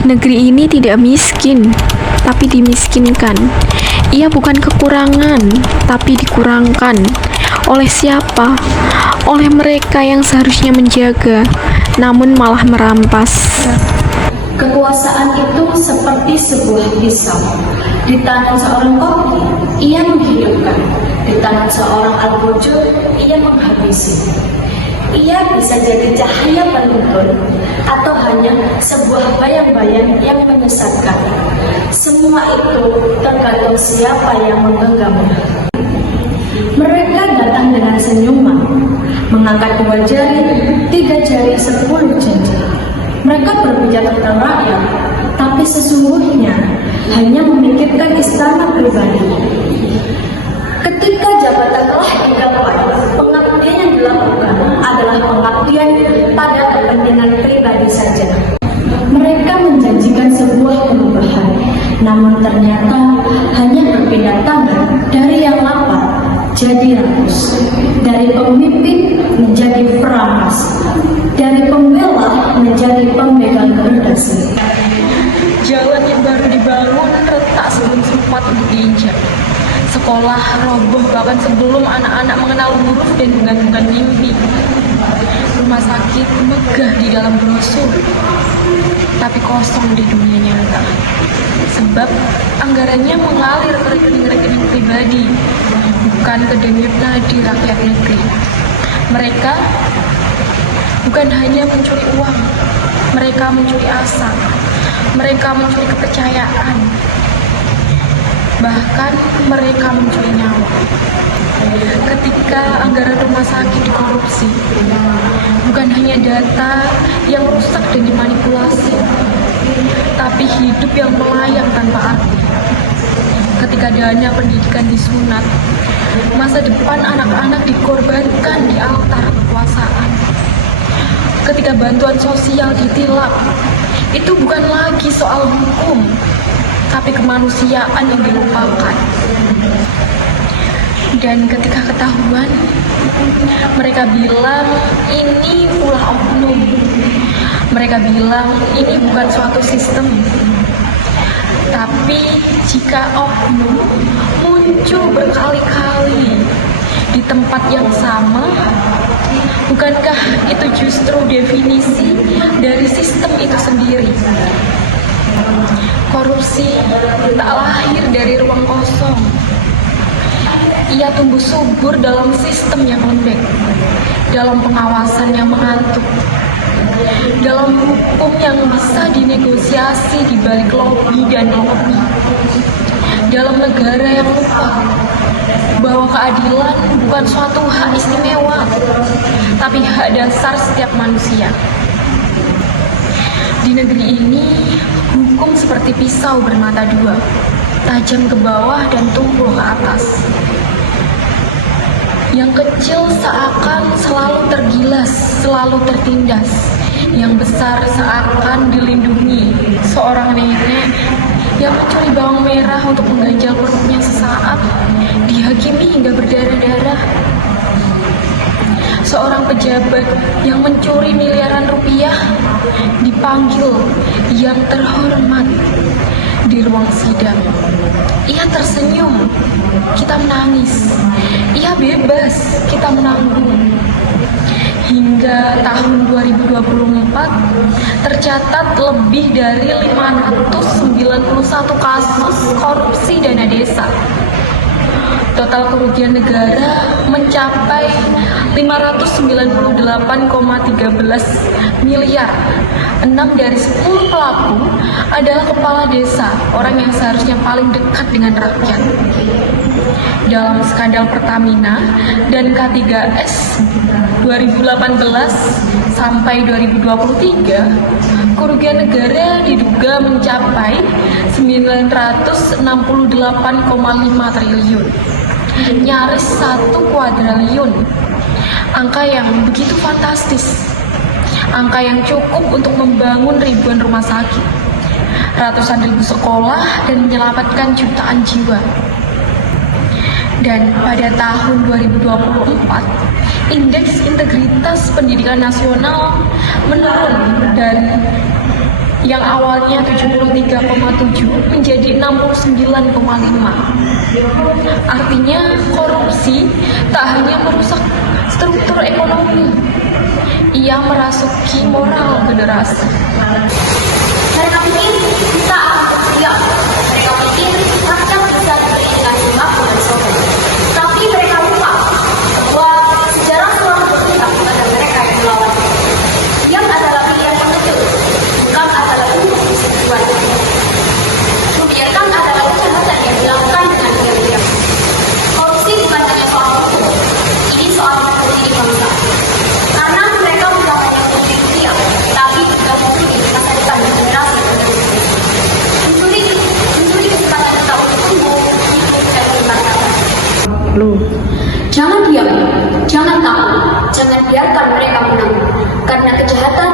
Negeri ini tidak miskin, tapi dimiskinkan. Ia bukan kekurangan, tapi dikurangkan. Oleh siapa? Oleh mereka yang seharusnya menjaga, namun malah merampas. Kekuasaan itu seperti sebuah pisau. Di tangan seorang koki, ia menghidupkan. Di tangan seorang algojo, ia menghabisi. Ia bisa jadi cahaya penuntun atau hanya sebuah bayang-bayang yang menyesatkan. Semua itu tergantung siapa yang menggenggamnya. Mereka datang dengan senyuman, mengangkat 2 jari, 3 jari, 10 jari. Mereka berbicara tentang rakyat, tapi sesungguhnya hanya memikirkan istana pribadi. Ketika jabatan telah digapai, pengabdian yang dilakukan adalah pengabdian pada kepentingan pribadi saja. Mereka menjanjikan sebuah perubahan, namun ternyata hanya berpindah tangan dari yang lapar jadi rakus, dari pemimpin menjadi peramas, dari pembela menjadi pembegal gerdas. Jalan yang baru dibangun retak sebelum sempat untuk diinjak. Sekolah roboh bahkan sebelum anak-anak mengenal huruf dan menggantungkan mimpi. Rumah sakit megah di dalam brosur, tapi kosong di dunia nyata. Sebab anggarannya mengalir ke rekening-rekening pribadi, bukan ke denyut nadi rakyat negeri. Mereka bukan hanya mencuri uang, mereka mencuri asa, mereka mencuri kepercayaan, bahkan mereka mencuri nyawa. Ketika anggaran rumah sakit dikorupsi, bukan hanya data yang rusak dan dimanipulasi, tapi hidup yang melayang tanpa arti. Ketika dana pendidikan disunat, masa depan anak-anak dikorbankan di altar kekuasaan. Ketika bantuan sosial ditilap, itu bukan lagi soal hukum, tapi kemanusiaan yang dilupakan. Dan ketika ketahuan, mereka bilang ini ulah oknum. Mereka bilang ini bukan suatu sistem. Tapi jika oknum muncul berkali-kali di tempat yang sama, bukankah itu justru definisi dari sistem itu sendiri? Korupsi tak lahir dari ruang kosong. Ia tumbuh subur dalam sistem yang lembek, dalam pengawasan yang mengantuk, dalam hukum yang bisa dinegosiasi di balik lobi dan lobby, dalam negara yang lupa bahwa keadilan bukan suatu hak istimewa, tapi hak dasar setiap manusia. Di negeri ini, hukum seperti pisau bermata dua, tajam ke bawah dan tumpul ke atas. Yang kecil seakan selalu tergilas, selalu tertindas. Yang besar seakan dilindungi. Seorang nenek yang mencuri bawang merah untuk mengganjal perutnya sesaat, dihakimi hingga berdarah-darah. Seorang pejabat yang mencuri miliaran rupiah dipanggil yang terhormat di ruang sidang. Ia tersenyum, kita menangis. Ia bebas, kita menanggung. Hingga tahun 2024 tercatat lebih dari 591 kasus korupsi dana desa. Total kerugian negara mencapai 598,13 miliar. 6 dari 10 pelaku adalah kepala desa, orang yang seharusnya paling dekat dengan rakyat. Dalam skandal Pertamina dan K3S 2018 sampai 2023, kerugian negara diduga mencapai 968,5 triliun. Nyaris 1 kuadriliun. Angka yang begitu fantastis. Angka yang cukup untuk membangun ribuan rumah sakit, ratusan ribu sekolah, dan menyelamatkan jutaan jiwa. Dan pada tahun 2024, indeks integritas pendidikan nasional menurun dari yang awalnya 73,7 menjadi 69,5. Artinya korupsi tak hanya merusak struktur ekonomi, ia merasuki moral generasi. Mereka pikir kita akan berdiam. Mereka pikir rakyat bisa diberi dengan sembako dan sopan. Tapi mereka lupa bahwa sejarah selalu berpihak pada mereka yang melawan. Diam adalah pilihan yang betul, bukan adalah untuk persekutuan. Membiarkan adalah kejahatan yang dilakukan dengan diam-diam. Korupsi bukan hanya soal hukum, ini soal berdiri bangsa. Karena mereka bukan hanya mencuri diam, tapi juga mencuri masa depan generasi penerus. Mencuri kesempatan kita untuk tumbuh, hidup, dan bermartabat. Jangan diam, jangan takut, jangan biarkan mereka menang. Karena kejahatan